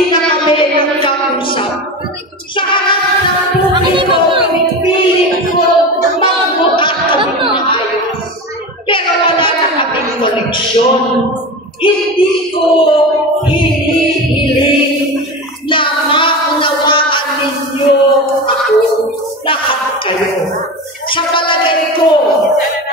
hindi na kami nagkausap. Sa harap ng publiko, piling ko magmukha kami maayos. Pero wala na kaming koneksyon. Hindi ko hinihiling na maunawaan ninyo ako, lahat kayo. Sa palagay ko,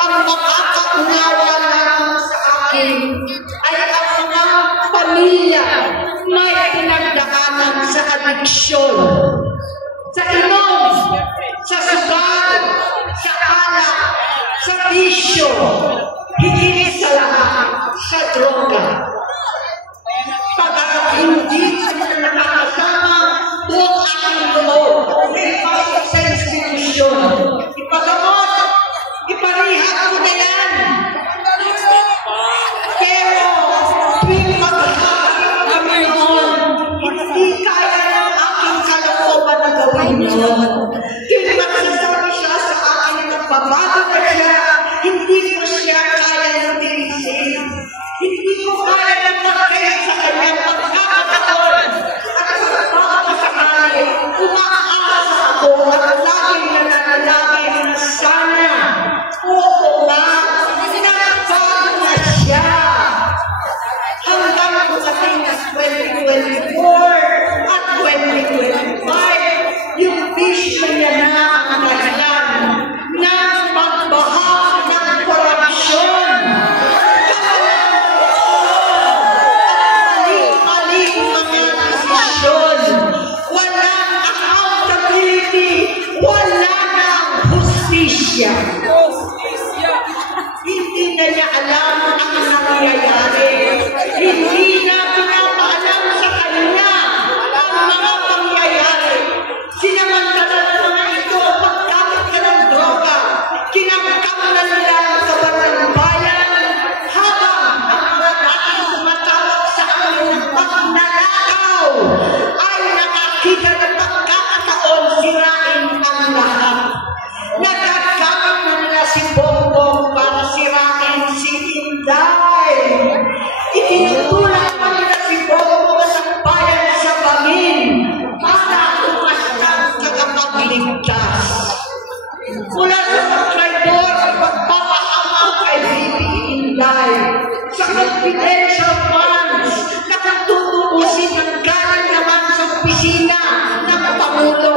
ang makakaunawa lang sa akin ay ang mga pamilya may pinagdaanan sa adiksyon, sa inom, sa sugal, sa alak, sa bisyo, higit sa lahat, sa droga. Pagkat hindi sila nakakasama doon aking loob, ipasok sa institusyon, ipagamot, iparihak ko na yan. Pero tuwing maghahak kami noon, hindi kaya ng aking kalooban na gawin yun. Tuwing magsasabi siya sa akin na babago na siya, hindi ko siya kaya ng tilisin. Hindi ko kaya ng magkaya sa kanyang pagkakataon. At sa pagkakasakali, umaasa ako at laging nananalangin na sana. Oo nga, nagbago na siya. Hanggang dumating na 2024 at 2025, yung vision niya na ang dahilan ng pagbahag ng korupsyon. Maling mga desisyon. Walang accountability. Wala nang hustisya. Hindi na niya alam ang nangyayari. Hindi na pinapaalam sa kanya ang mga pangyayari. Sinamantala ng mga ito paggamit ka ng droga. Kinamkam na nila ang kaban ng bayan habang ang mga dating sumatawag sa amin ng pagnanakaw ay nakakita ng pagkakataon sirain ang lahat. Nagagamit na nila si Bongbong para sirain si Inday. Itinutulak pa nila si Bongbong sa bayan sa bangin para umasang tagapagligtas. Mula sa pagtraidor at pagpapahama kay VP Inday sa confidential funds na katutuusin ng galing naman sa opisina ng Pangulo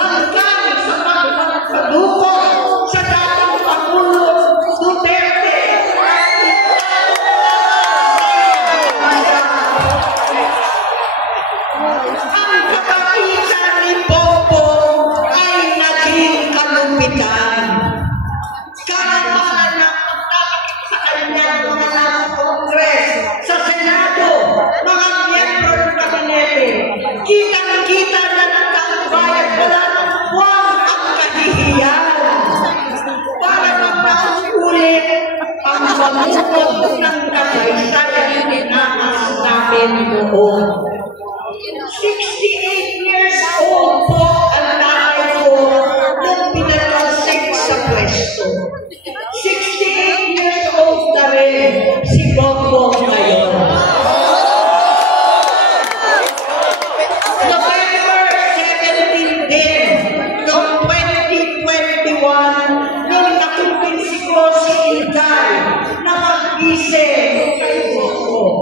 hanggang sa pagpapaduko sa dating Pangulo Duterte. Ang kapatisan ni Bongbong ay naging kalupitan. Karapalan ng pagkakit sa kanyang mga nasa Kongres, sa Senado, mga miyembro ng kabinete. Kitang-kita na ng taong bayan, wala nang buwang ang kahihiyan. Para magpaulit ang pamukod ng kasaysayan inaas natin noon. 68 years old po ang nanay ko nung pinatalsik sa pwesto. 68 years old na rin si Bongbong ngayon. November 17 din, noong 2021, nung nakumpinsi ko si Inday na mag-isip kay Bongbong.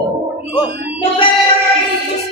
November 18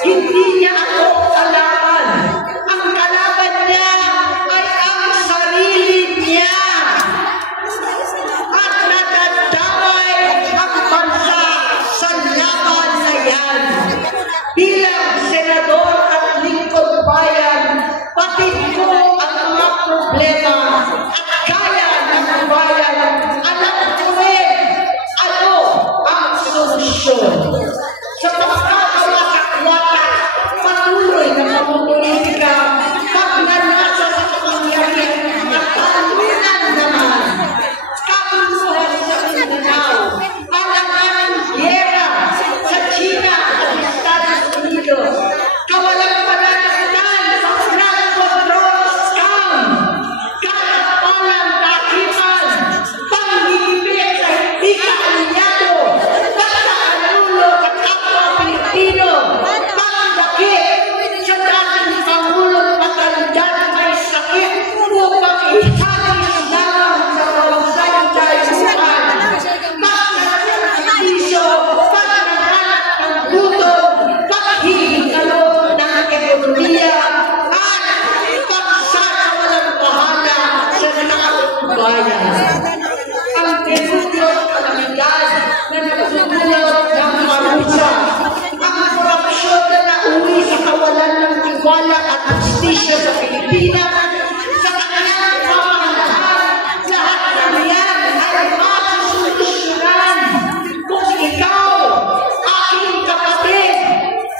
Hindi niya ako kalaban. Ang kalaban niya ay ang sarili niya. At nadadamay ang bansa sa laban na yan. Bilang senador at lingkod bayan, patid ko ang mga problema at kaya ng bayan. Alam ko rin ano ang solusyon. Sa pagkakawasak-wasak, patuloy na pamumulitika, pag nanasa sa kapangyarihan at talunan naman, kabuluhan sa Mindanao, alangan ng giyera sa China at Estados Unidos, kawalang pananagutan sa flood control scam, katapalang takiman, panghihimik sa hindi kaalinyado, basta anulo at kapwa Pilipino, pagdakip sa dating Pangulong matandang may sakit upang ihagis lamang sa pagsaysay-sukan. Pagsasabiso, pagnahanap ng gutom, paghihingalo ng ekonomiya, at pagsasawalang bahala sa nakakong bayan. Ang denusyong kalamidad na nagdudulot ng marusa, ang korupsyon na nauwi sa kawalan ng tiwala at justisya sa Pilipinas, sa kanyang pamahalahan, lahat ng yan ay masusolusyonan kung ikaw, aking kapatid,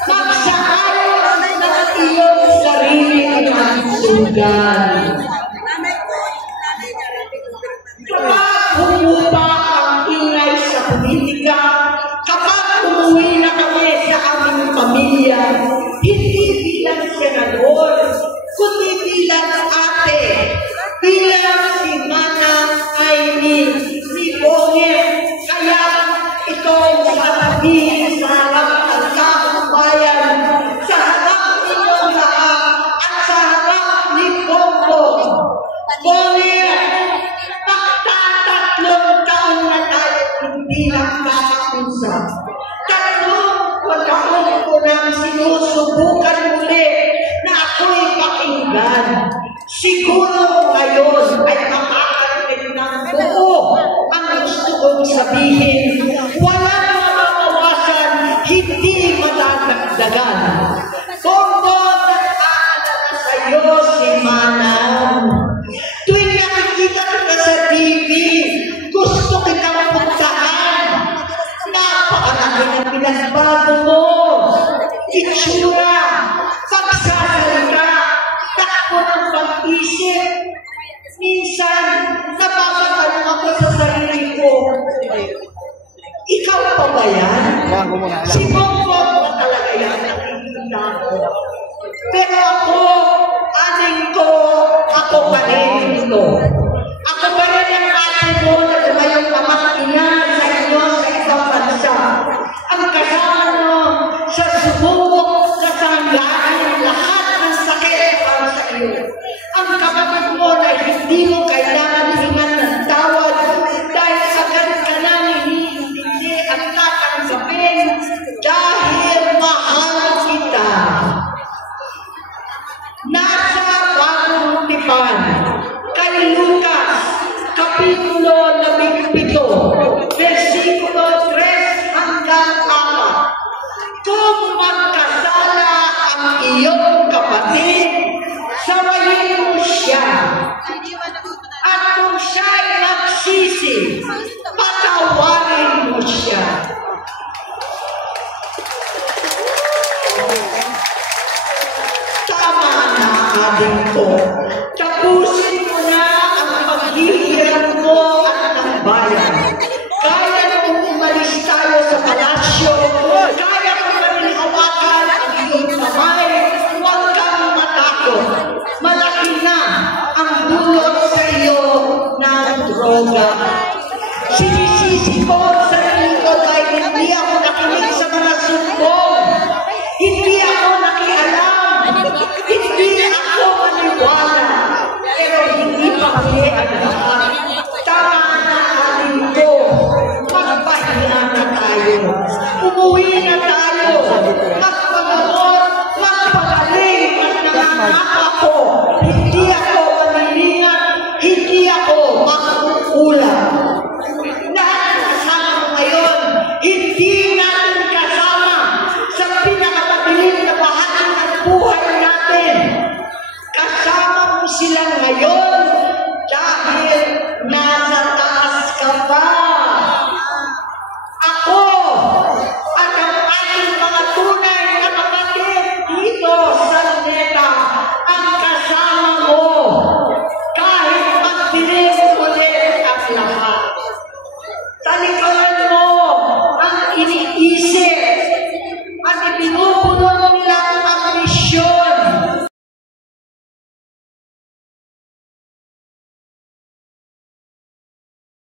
magsaayos ng iyong sarili at sugan. Kapag humupa ang ingay sa politika, kapag umuwi na kami sa aming pamilya, hindi bilang senador, kundi bilang ate, bilang si Manang Aimee, si Bonge, kaya ito sasabihin sa harap ng taong bayan, sa harap ninyong lahat, at sa harap ni Bongbong. Bonge, magtatatlong taon na tayo hindi nakakausap. 3 taon ko nang sinusubukan muli na ako'y pakinggan. Siguro ngayon ay makakarinig ng buo ang gusto kong sabihin. Walang mamawasan, hindi madadagdagan. Bongbong, nag-aalala sa'yo si Manang. Tuwing nakikita kita sa TV, gusto kitang puntahan. Napakarami ng pinagbago mo. Itsura, pagsasalita, takbo ng pag-isip. Minsan, napapatanong ako sa sarili ko, ikaw pa ba yan? Si Bongbong ba talaga yan? Nakikita ko. Pero ako, aning ko, ako pa rin ito. Ako pa rin ang ating mo na tumayong pamangina sa inyo sa ibang bansa. Ang kasama mo sa subok, sa sanggaan, lahat ng sakit para sa iyo. Ang kapatid mo na hindi mo kailangan hingan ng tawad dahil agad ka na hindi at tatanggapin dahil mahal kita. Nasa bagong tipan, kay Lucas, Kapitulo 17, versikulo 3 hanggang 4. Kung magkasala ang iyong kapatid, sawayin mo siya. At kung siya'y nagsisi, patawarin mo siya. Tama na, ating ko. Tapusin mo na ang paghihirap mo at ng bayan. Kaya kung umalis tayo sa palasyo, kaya kung namin hawakan ang iyong kamay, huwag kang matakot. Malaki na ang dulot sa iyo ng droga. Sinisisi ko sa sarili ko dahil hindi ako nakinig sa mga sumbong. Hindi ako nakialam. Hindi ako maniwala. buhay